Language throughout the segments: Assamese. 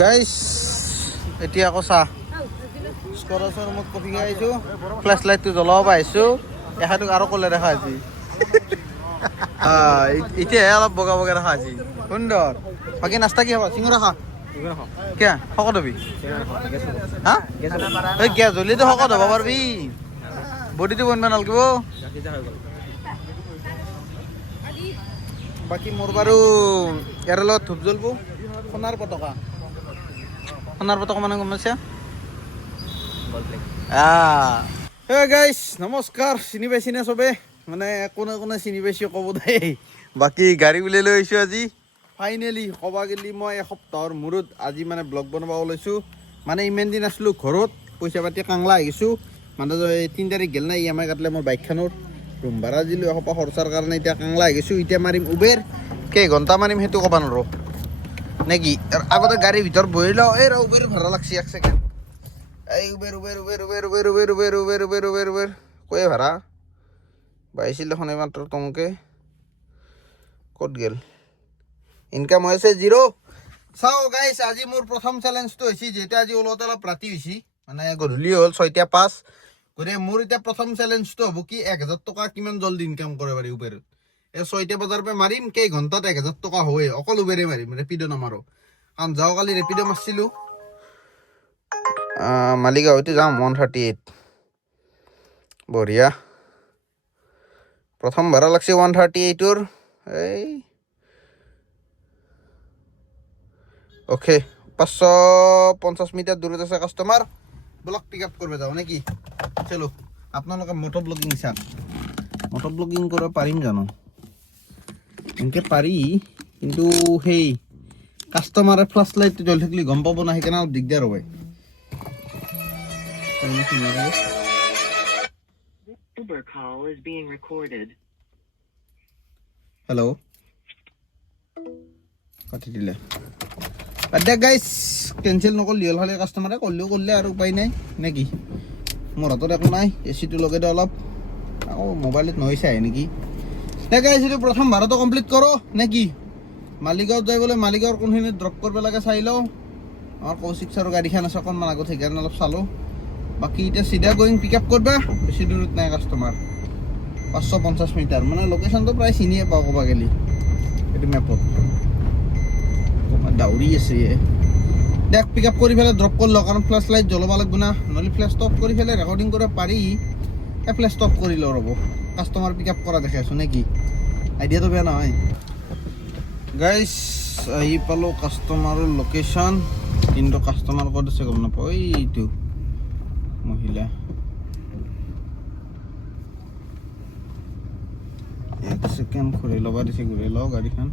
গাইস এতিয়া আকৌ চাহ স্কৰছৰ মোক কফি খাই আহিছোঁ, ফ্লেছ লাইটটো জ্বলাব পাইছোঁ, এখাটোক আৰু ক'লে দেখা আছে এতিয়াহে অলপ বগা বগা দেখা আছে। সুন্দৰ। বাকী নাস্তা কি হ'ব? চিঙৰা খা কিয় শকত হবি? হা এই গেছ হ'লেতো শকত হ'ব পাৰিবি, বডিটো বনিব নালাগিব। বাকী মোৰ বাৰু ইয়াৰ লগত ধূপ জ্বলব, সোণাৰ পতকা মানে গম পাইছা? হে গাইছ নমস্কাৰ। চিনি পাইছি নে চবে? মানে কোনে কোনে চিনি পাইছে ক'ব দেই। বাকী গাড়ী উলিয়াই লৈ আহিছোঁ আজি ফাইনেলি। ক'বা গেলি মই এসপ্তাহৰ মূৰত আজি মানে ব্লগ বনাব ওলাইছোঁ। মানে ইমান দিন আছিলোঁ ঘৰত, পইচা পাতি কাংলা আহিছোঁ। মানে 3 তাৰিখ গেল না EMI কাটলে মোৰ বাইকখনৰ, ৰুম ভাড়া দিলোঁ এসপ্তাহ খৰচাৰ কাৰণে, এতিয়া কাংলা আহিছোঁ। এতিয়া মাৰিম উবেৰ, কেইঘণ্টা মাৰিম সেইটো ক'ব নোৱাৰোঁ নেকি। আগতে গাড়ীৰ ভিতৰত বহি লওঁ, এই ৰ উবেৰ ভাড়া লাগছি 1 ছেকেণ্ড। এই উবেৰ কয়ে ভাড়া বাইছিল দেখোন এইমাত্ৰ টংকে ক'ত গেল? ইনকাম হৈ আছে 0। চাওঁ গাইছ, আজি মোৰ প্ৰথম চেলেঞ্জটো হৈছে, যিহেতু আজি ওলাওঁতে অলপ ৰাতি হৈছে, মানে গধূলি হ'ল 6টা 5। গতিকে মোৰ এতিয়া প্ৰথম চেলেঞ্জটো হ'ব কি 1000 টকা কিমান জল্দি ইনকাম কৰিব পাৰি উবেৰত। এই 6টা বজাৰ পৰা মাৰিম, কেইঘণ্টাত 1000 টকা হয়, অকল উবেৰে মাৰিম, ৰেপিডো নামাৰোঁ। কাৰণ যোৱাকালি ৰেপিডো মাৰিছিলোঁ মালিগাঁৱতে যাম 138। বঢ়িয়া। প্ৰথম ভাড়া লাগছে 138ৰ। এই অ'কে 550 মিটাৰ দূৰত আছে কাষ্টমাৰ, ব্লক পিক আপ কৰিব যাওঁ নেকি? চলো আপোনালোকে মটো ব্লগিং চাওক। মটো ব্লগিং কৰিব পাৰিম জানো? এনেকৈ পাৰি, কিন্তু সেই কাষ্টমাৰে ফ্লাছ লাইটটো জ্বলি থাকিলে গম পাব না, সেইকাৰণে অলপ দিগদাৰ হয়। হেল্ল' কাটি দিলে। এতিয়া গাইছ কেঞ্চেল নকৰিলে হ'ল, খালি কাষ্টমাৰে কৰিলেও কৰিলে আৰু উপায় নাই নেকি? মোৰ হাতত একো নাই। এচিটো লগাই দিওঁ অলপ, আকৌ মোবাইলত নহৈছে আহে নেকি? দে গাইছ এইটো প্ৰথম ভাড়াটো কমপ্লিট কৰোঁ নেকি? মালিগাঁৱত যাই বোলে মালিগাঁৱৰ কোনখিনিত ড্ৰপ কৰিব লাগে চাই লওঁ। আমাৰ কৌশিক ছাৰৰ গাড়ীখন আছে অকণমান আগত, সেইকাৰণে অলপ চালোঁ। বাকী এতিয়া চিধা গয়িং পিক আপ কৰিবা, বেছি দূৰত নাই কাষ্টমাৰ, 550 মিটাৰ। মানে লোকেশ্যনটো প্ৰায় চিনিয়ে পাওঁ ক'বা গেলি এইটো মেপত। দাউৰি আছে দেখ, পিক আপ কৰি পেলাই ড্ৰপ কৰিলোঁ, কাৰণ ফ্লেছ লাইট জ্বলাব লাগিব না, নহ'লে ফ্লেছ ষ্টপ কৰি পেলাই ৰেকৰ্ডিং কৰিব পাৰি। ফ্লেছ ষ্টপ কৰি লওঁ ৰ'ব, কাষ্টমাৰ পিক আপ কৰা দেখি আছোঁ নেকি? আইডিয়াটো বেয়া নহয় গাইছ। আহি পালোঁ কাষ্টমাৰৰ লোকেশ্যন, কিন্তু কাষ্টমাৰ ক'ত আছে গম নাপাওঁ। এইটো মহিলা, 1 ছেকেণ্ড ঘূৰাই ল'বা দিছে, ঘূৰাই লওঁ গাড়ীখন।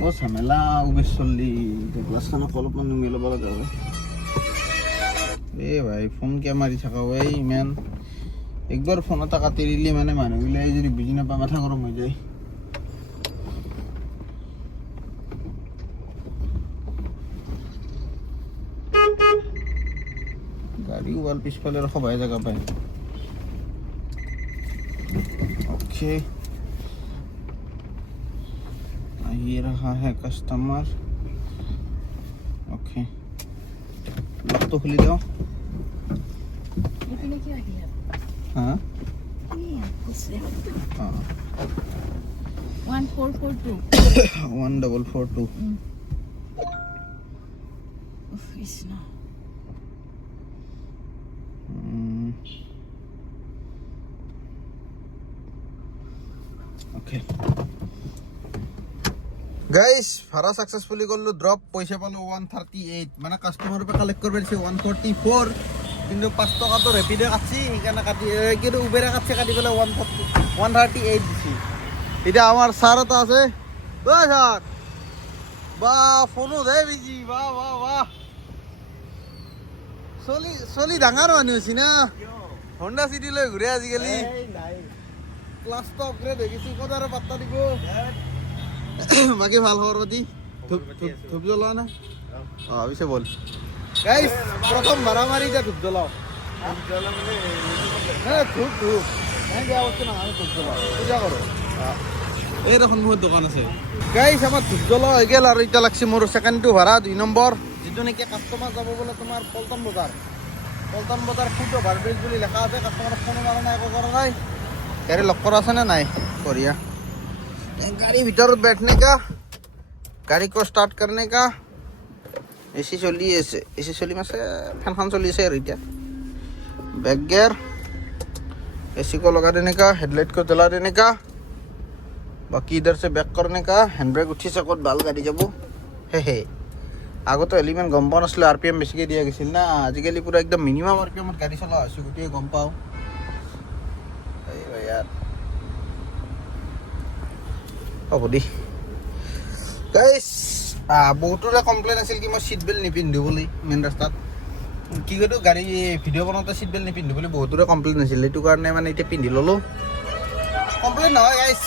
বৰ ঝামেলা উবেৰ চলি, গ্লাছখনক অলপমান নুমি ল'ব লগা হয়। এই ভাই ফোন কিয় মাৰি থাকা এই ইমান? একবাৰ ফোন এটা কাটি দিলে মানে মানুহবিলাক যদি বুজি নাপায় মাথা গৰম হৈ যায়। গাড়ী ওৱাল পিছফালে ৰখাবাই জেগা পায়। অ'কে ये रहा है कस्टमर। ओके लॉक तो खुली दो। हाँ 1442 1442 ओके গাইছ। ভাড়া সাকসেসফুলি করলো ড্রপ, পয়সা পালো 138। মানে কাস্টমারের পৰা কালেক্ট কৰবে দিছে 144, কিন্তু 5 টাকা তো ৰেপিডে কাটছি, সেইকাৰণে কাটি, কিন্তু উবেরে কাটছে কাটি পেলাই 138 দিছি। এটা আমার স্যার এটা আছে, ও স্যার বা ফোনো দে বিজি, বাহ বাহ বাহ। চলি ডাঙৰ মানুহ হৈছে না, হন্ডা সিটি লৈ ঘূৰে আজিকালি। ক্লাছটো আপগ্ৰেড হৈ গৈছে, ক'ত আৰু পাত্তা দিব। বাকি ভাল খবৰ পাতি? ধূপ জ্বলোৱা না? অঁ পিছে বল গাইছ, প্ৰথম ভাড়া মাৰি এতিয়া ধূপ জ্বলাও। হ্যাঁ ধূপ ধূপ হ্যাঁ বেয়া বস্তু না আমি ধূপ জ্বলাও পূজা করো এই দেখোন মোৰ দোকান আছে গাইছ আমাৰ ধূপ জ্বলোৱা হৈ গ'ল আৰু এতিয়া লাগছে মোৰ ছেকেণ্ডটো ভাড়া 2 নম্বৰ যিটো নেকি কাষ্টমাৰ যাব বোলে তোমাৰ পল্টন বজাৰ ফুড অভাৰব্ৰিজ বুলি লেখা আছে কাষ্টমাৰক ফোনো মাৰা নাই একো কৰা নাই গাড়ী লক কৰা আছে নে নাই বঢ়িয়া गाड़ी भीतर बैठने का गाड़ी को स्टार्ट करने का एसी चली है एसी चली में से फैन खान चली है इतना बैक गियर एसी को लगा देने का हेडलाइट को जला देने का बाकी इधर से बैक करने का हैंड ब्रेक उठी से कत बाल गाड़ी जाबो हे আগতে এলিমেন্ট গম পোৱা নাছিলে আৰপিএম বেছিকৈ দিয়া গৈছিল না আজিকালি পুৰা একদম মিনিমাম আৰপিএমত গাড়ী চলা হৈছোঁ গোটেই গম পাওঁ এই ভাই यार হ'ব দি গাইছ বহুতৰে কমপ্লেইন আছিল কি মই সিট বেল্ট নিপিন্ধো বুলি মেইন ৰাস্তাত কি কৰো গাড়ী ভিডিঅ' বনাওঁতে সিট বেল্ট নিপিন্ধো বুলি বহুতৰে কমপ্লেইন আছিল এইটো কাৰণে মানে এতিয়া পিন্ধি ল'লোঁ কমপ্লেইন নহয় গাইছ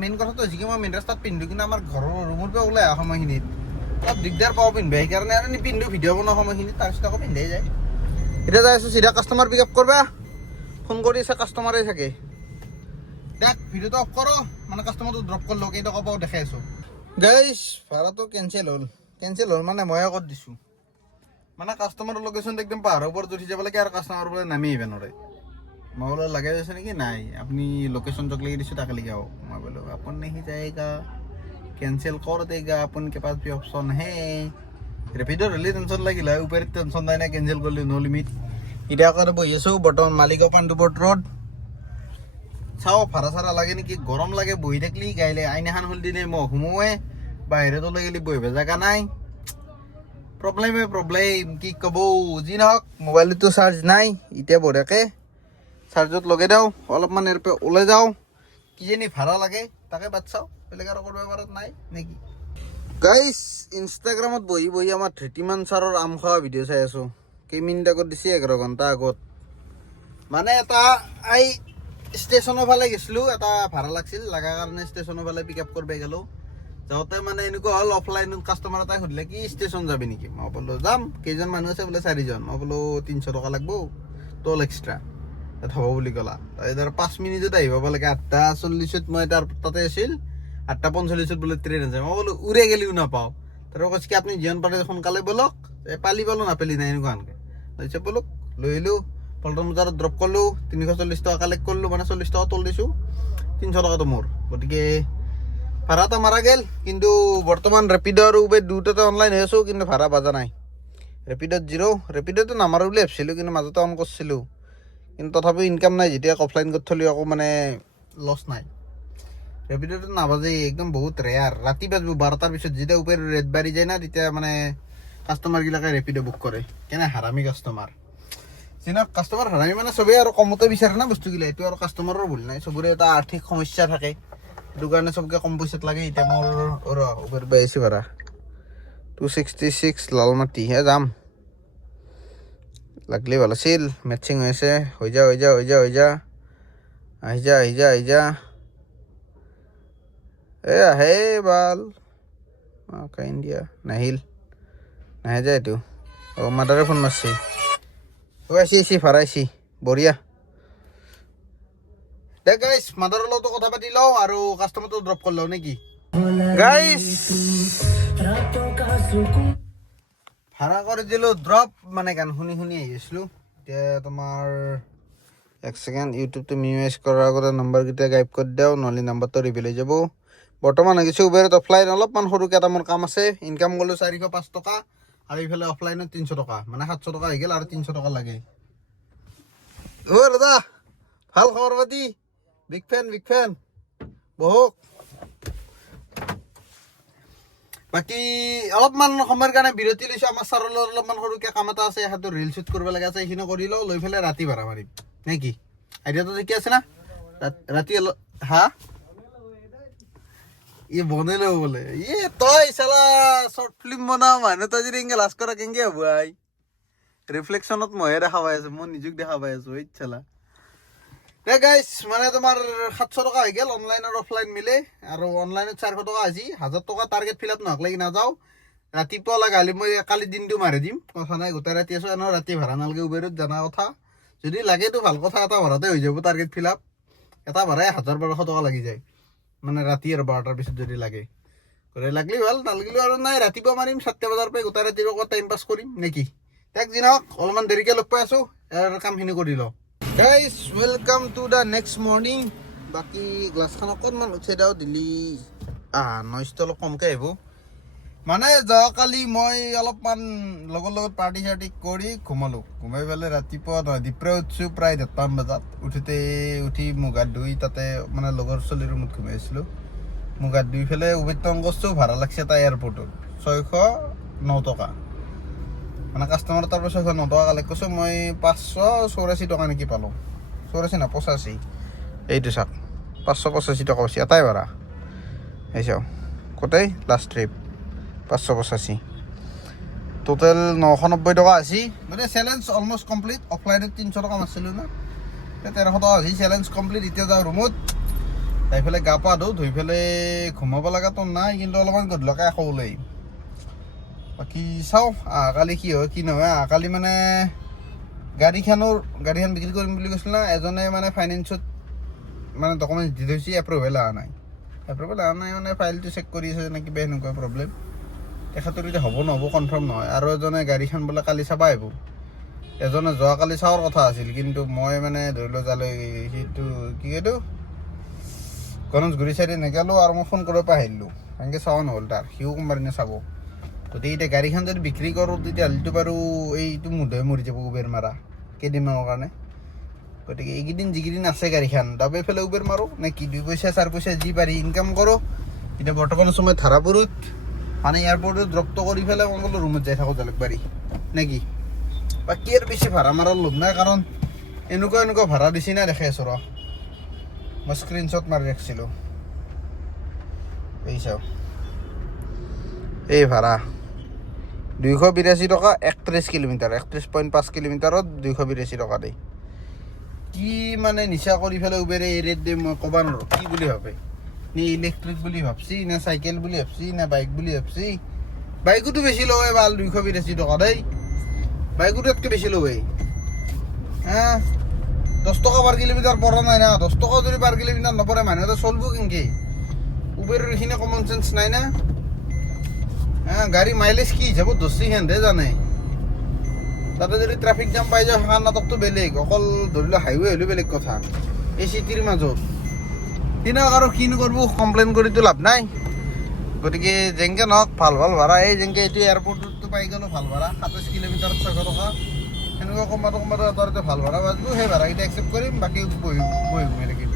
মেইন কথাটো হৈছে কি মই মেইন ৰাস্তাত পিন্ধো কিন্তু আমাৰ ঘৰৰ ৰুমৰ পৰা ওলাই অহা সময়খিনিত অলপ দিগদাৰ পাওঁ পিন্ধিব সেইকাৰণে আৰু নিপিন্ধো ভিডিঅ' বনোৱা সময়খিনিত তাৰপিছত আকৌ পিন্ধাই যায় এতিয়া যাই আছোঁ চিধা কাষ্টমাৰ পিক আপ কৰবা ফোন কৰি আছে কাষ্টমাৰে থাকে দেখ ভিডিঅ'টো অফ কৰ মানে কাষ্টমাৰটো ড্ৰপ কৰিলোঁ কেইটকা পাওঁ দেখাই আছোঁ গাইছ ভাড়াটো কেঞ্চেল হ'ল মানে ময়ে কৰি দিছোঁ মানে কাষ্টমাৰৰ লোকেশ্যনটো একদম পাহাৰৰ ওপৰত উঠি যাব লাগে আৰু কাষ্টমাৰৰ পৰা নামি আহিব নোৱাৰে মই বোলো লগাই আছে নেকি নাই আপুনি লোকেশ্যন য'ক লাগি দিছোঁ তাকে লাগি আহক মই বোলো আপুনি नहीं जाएगा कैंसिल कर देगा अपन के पास भी ऑप्शन है रेपिडो रली टेंशन লাগিল ऊपर टेंशन নাই না कैंसिल করলে नो लिमिट ইটা করে বহি আছো বৰ্তমান মালিগাঁও পাণ্ডুপট ৰোড চাও ভাড়া চাৰা লাগে নেকি গৰম লাগে বহি থাকলি গাইলে আইনাখান হল দিনে মই ঘুমোৱে বাহিৰত ওলাই গেলি বহিব জাগা নাই প্ৰব্লেম কি কব যি নহওক মোবাইলটো চাৰ্জ নাই এতিয়া বঢ়িয়াকে চাৰ্জত লগাই দিওঁ অলপমান ইয়াৰ পৰা ওলাই যাওঁ কিজানি ভাড়া লাগে তাকে বাদ চাওঁ বেলেগ আৰু কৰিব পাৰত নাই নেকি গাইছ ইনষ্টাগ্ৰামত বহি আমাৰ ধৃতিমান ছাৰৰ আম খোৱা ভিডিঅ' চাই আছোঁ কেইমিনিট আগত দিছে 11 ঘণ্টা আগত মানে এটা এই ষ্টেচনৰ ফালে গৈছিলোঁ এটা ভাড়া লাগছিল লগাৰ কাৰণে ষ্টেচনৰ ফালে পিক আপ কৰিব গ'লোঁ যাওঁতে মানে এনেকুৱা হ'ল অফলাইন কাষ্টমাৰ এটাই সুধিলে কি ষ্টেচন যাবি নেকি মই বোলো যাম কেইজন মানুহ আছে বোলে 4জন মই বোলো 300 টকা লাগব টল এক্সট্ৰা হ'ব বুলি ক'লা তাৰ 5 মিনিটত আহি পাব লাগে 8:40 মই তাতে আছিল 8:45 বোলে ট্ৰেইন আছে মই বোলো উৰে গেলিও নাপাওঁ তাৰ কৈছে কি আপুনি যিমান পাৰে সোনকালে বলক পালি পালো নাপালি নাই এনেকুৱা আনকে তাৰপিছত বলক লৈ আহিলোঁ পল্টন বজাৰত ড্ৰপ কৰিলোঁ 340 টকা কালেক্ট কৰিলোঁ মানে 40 টকা তল দিছোঁ 300 টকাটো মোৰ গতিকে ভাড়াটো মাৰা গেল কিন্তু বৰ্তমান ৰেপিড' আৰু উবেৰ দুটাতে অনলাইন হৈ আছোঁ কিন্তু ভাড়া বাজা নাই ৰেপিডত 0 ৰেপিডটো নামাৰোঁ বুলি ভাবিছিলোঁ কিন্তু মাজতে অন কৰিছিলোঁ কিন্তু তথাপিও ইনকাম নাই যেতিয়া অফলাইন কৰি থ'লেও আকৌ মানে লছ নাই ৰেপিডটো নাবাজে একদম বহুত ৰেয়াৰ ৰাতি বাজিব 12টাৰ পিছত যেতিয়া উবেৰ ৰেট বাঢ়ি যায় না তেতিয়া মানে কাষ্টমাৰবিলাকে ৰেপিড' বুক কৰে কেনে হাৰামি কাষ্টমাৰ যিনক কাষ্টমাৰ হাৰামি মানে চবেই আৰু কমতে বিচাৰে না বস্তুগিলা এইটো আৰু কাষ্টমাৰৰ ভুল নাই চবৰে এটা আৰ্থিক সমস্যা থাকে সেইটো কাৰণে চবকে কম পইচাত লাগে এতিয়া মোৰ উবেৰ বাই আছে ভাড়া 266 লালমাটিহে যাম লাগলি ভাল আছিল মেটচিং হৈ আছে হৈ যা আহি যা এ আহে বাল কাইন দিয়া নাহিল নাহে যায় এইটো মাদাৰে ফোন মাৰছি আছি ভাড়াইছি বঢ়িয়া দে গাইছ মাদাৰৰ লগতো কথা পাতি লওঁ আৰু কাষ্টমাৰটো ড্ৰপ কৰি লওঁ নেকি গাইছ ভাড়া কৰি দিলোঁ ড্ৰপ মানে গান শুনি আহি আছিলোঁ এতিয়া তোমাৰ 1 ছেকেণ্ড ইউটিউবটো মিনিমাইজ কৰাৰ আগতে নাম্বাৰকেইটা গাইব কৰি দিওঁ নহ'লে নাম্বাৰটো ৰিভিল হৈ যাব বৰ্তমান আহিছোঁ উবেৰত অফলাইন অলপমান সৰুকৈ এটা মোৰ কাম আছে ইনকাম কৰিলোঁ 405 টকা আৰু এইফালে অফলাইনত 300 টকা মানে 700 টকা হৈ গ'ল আৰু 300 টকা লাগে দাদা ভাল খবৰ পাতি বিগ ফেন বহক বাকী অলপমান সময়ৰ কাৰণে বিৰতি লৈছোঁ আমাৰ ছাৰৰ অলপমান সৰুকৈ কাম এটা আছে সেইটো ৰিল শ্বুট কৰিব লগা আছে এইখিনি কৰি লওঁ লৈ পেলাই ৰাতি ভাড়া মাৰিম নে কি আইডিয়াটো ঠিকে আছে না ৰাতি হা বনাই লওঁ বোলে তই চালা শ্বৰ্ট ফিল্ম বনাও মানুহ তই যদি এনেকৈ লাজ কৰা কেনেকৈ হ'ব আই ৰিফ্লেকশ্যনত মইহে দেখা পাই আছোঁ মই নিজক দেখা পাই আছোঁ এই চালা দে গাইছ মানে তোমাৰ 700 টকা হৈ গ'ল অনলাইন আৰু অফলাইন মিলে আৰু অনলাইনত 400 টকা আজি 1000 টকা টাৰ্গেট ফিল আপ নহওক লাগি নাযাওঁ ৰাতিপুৱা লগা হ'লে মই কালি দিনটো মাৰি দিম কথা নাই গোটেই ৰাতি আছোঁ এনেও ৰাতি ভাড়া নালাগে উবেৰত জানা কথা যদি লাগেতো ভাল কথা, এটা ভাড়াতে হৈ যাব টাৰ্গেট ফিল আপ। এটা ভাড়াই 1,000-1,200 টকা লাগি যায়, মানে ৰাতি আৰু 12টাৰ পিছত যদি লাগে। লাগলি ভাল, নালাগিলেও আৰু নাই, ৰাতিপুৱা মাৰিম 7টা বজাৰ পৰা গোটেই ৰাতিৰ লগত টাইম পাছ কৰিম নেকি। তাক যি নহওক অলপমান দেৰিকৈ লগ পাই আছোঁ, ইয়াৰ কামখিনি কৰি লওঁ। Guys welcome to the next morning. বাকী গ্লাছখন অকণমান উঠাই দিওঁ, দিলি নইজটো অলপ কমকৈ আহিব। মানে যোৱাকালি মই অলপমান লগৰ লগত পাৰ্টি চাৰ্টি কৰি ঘুমালোঁ। ঘুমাই পেলাই ৰাতিপুৱা ৰাতিপুৱাই উঠিছোঁ প্ৰায় 1:30 বজাত। উঠি মুখ হাত ধুই তাতে মানে লগৰ ছোৱালীৰ ৰুমত ঘুমাই আছিলোঁ। মুখ হাত ধুই পেলাই উবেৰটো কৰিছোঁ, ভাড়া লাগছে এটা এয়াৰপৰ্টত 609 টকা। মানে কাষ্টমাৰ তাৰ পৰা 609 টকা কালেক্ট কৰিছোঁ, মই 584 টকা নেকি পালোঁ। 84 নহয় 85, এইটো চাওক 585 টকা হৈছে এটাই ভাড়া। এই চাওক গোটেই লাষ্ট ট্ৰিপ 585, টোটেল 990 টকা আছে। মানে চেলেঞ্জ অলমষ্ট কমপ্লিট। অফলাইনত 300 টকা মাৰিছিলোঁ না, 1300 টকা আছে। Challenge complete. এতিয়া যাওঁ ৰুমত, যাই পেলাই গা পা ধুওঁ, ধুই পেলাই ঘুমাব লগাতো নাই, কিন্তু অলপমান গধূলকৈ আকৌ ওলাই। বাকী চাওঁ কালি কি হয় কি নহয়। কালি মানে গাড়ীখন বিক্ৰী কৰিম বুলি কৈছিল না এজনে, মানে ফাইনেন্সত মানে ডকুমেণ্টছ দি থৈছে, এপ্ৰুভেল অহা নাই মানে ফাইলটো চেক কৰি আছে নে কিবা এনেকুৱা প্ৰব্লেম। তেখেতৰ এতিয়া হ'ব নহ'ব কনফাৰ্ম নহয়। আৰু এজনে গাড়ীখন বোলে কালি চাব আহিব। এজনে যোৱাকালি চাৱাৰ কথা আছিল, কিন্তু মই মানে ধৰি লওক যালৈ সেইটো কি এইটো গণেশগুৰি চাইডে নেগেলোঁ, আৰু মই ফোন কৰিব আহিলোঁ, এনেকৈ চাৱা নহ'ল তাৰ। সিও কোনোবা দিনা চাব। গতিকে এতিয়া গাড়ীখন যদি বিক্ৰী কৰোঁ তেতিয়াহ'লেতো বাৰু এইটো মুধে মৰি যাব উবেৰ মাৰা কেইদিনমানৰ কাৰণে। গতিকে এইকেইদিন যিকেইদিন আছে গাড়ীখন দাবে ফেলে উবেৰ মাৰোঁ নে কি, 2 পইচা 4 পইচা যি পাৰি ইনকাম কৰোঁ। এতিয়া বৰ্তমান সময়ত ধাৰাপুৰত মানে এয়াৰপৰ্টত ড্ৰপটো কৰি পেলাই মই বোলো ৰুমত যাই থাকোঁ জালুকবাৰী নে কি। বাকী আৰু বেছি ভাড়া মাৰাৰ লোভ নাই, কাৰণ এনেকুৱা ভাড়া দিছি না দেখাই আছোঁ ৰ, মই স্ক্ৰীনশ্বট মাৰি ৰাখিছিলোঁ। এই চাওঁ এই ভাড়া 282 টকা 31 কিলোমিটাৰ, 31.5 কিলোমিটাৰত 282 টকা দেই। কি মানে নিচা কৰি পেলাই উবেৰে এই ৰেট দিয়ে মই ক'ব নোৱাৰোঁ। কি বুলি ভাবে, নে ইলেক্ট্ৰিক বুলি ভাবছি, নে চাইকেল বুলি ভাবছি, নে বাইক বুলি ভাবছি। বাইকোতো বেছি লয় ভাল, 282 টকা দেই। বাইকোতো ইয়াতকৈ বেছি লয়। 10 টকা পাৰ কিলোমিটাৰ পৰা নাই না। 10 টকা যদি পাৰ কিলোমিটাৰ নপৰে মানুহে চলিব কেনেকৈ। উবেৰৰ এইখিনি কমন চেঞ্চ নাই না। গাড়ী মাইলেজ কি হিচাপত ধৰছি সিহঁতে জানে। তাতে যদি ট্ৰাফিক জাম পাই যায় সেইখন নাটকটো বেলেগ। অকল ধৰি লওক হাইৱে হ'লেও বেলেগ কথা, এই চিটিৰ মাজত তেনেক আৰু কিনো কৰিব, কমপ্লেইন কৰিতো লাভ নাই। গতিকে যেনেকৈ নহওক ভাল ভাড়া, এই যেনেকৈ এইটো এয়াৰপৰ্টতো পাই গ'লোঁ ভাল ভাড়া 27 কিলোমিটাৰত 600 টকা, সেনেকুৱা কমাটো এটা ভাল ভাড়া বাজব। সেই ভাড়াকেইটা একচেপ্ট কৰিম, বাকী বহি ঘুমাই থাকিম।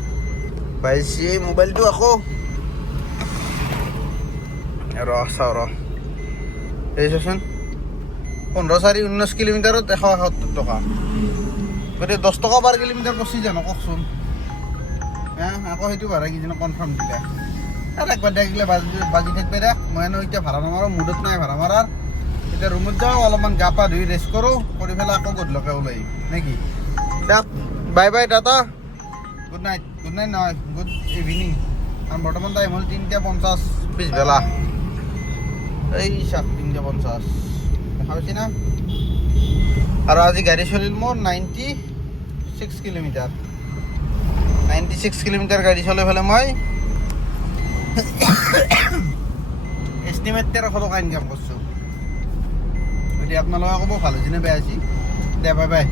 পাইছি এই মোবাইলটো আকৌ চাওঁ এই চাচোন 15/4 কিলোমিটাৰত 171 টকা। গতিকে 10 টকা পাৰ কিলোমিটাৰ পচি জানো কওকচোন। আকৌ সেইটো ভাড়া কিজানি কনফাৰ্ম দিলে আৰু একবাৰ দেখিলে বাজি থাকিব দে। মই এতিয়া ভাড়া নামাৰোঁ, মুডত নাই ভাড়া মাৰাৰ। এতিয়া ৰুমত যাওঁ, অলপমান গা পা ধুই ৰেষ্ট কৰোঁ, কৰি পেলাই আকৌ গধূলকৈ ওলাই আহিম নেকি। Bye bye Tata, good night নহয়, গুড ইভিনিং। কাৰণ বৰ্তমান টাইম হ'ল 3:50 পিছবেলা। এই 3:50 দেখা পাইছি না। আৰু আজি গাড়ী চলিল মোৰ 96 কিলোমিটাৰ। 96 কিলোমিটাৰ গাড়ী চলাই পেলাই মই এষ্টিমেট 1300 টকা ইনকাম কৰিছোঁ। গতিকে আপোনালোকে ক'ব ভাল হৈছে নে বেয়া হৈছে। দে বাই বাই।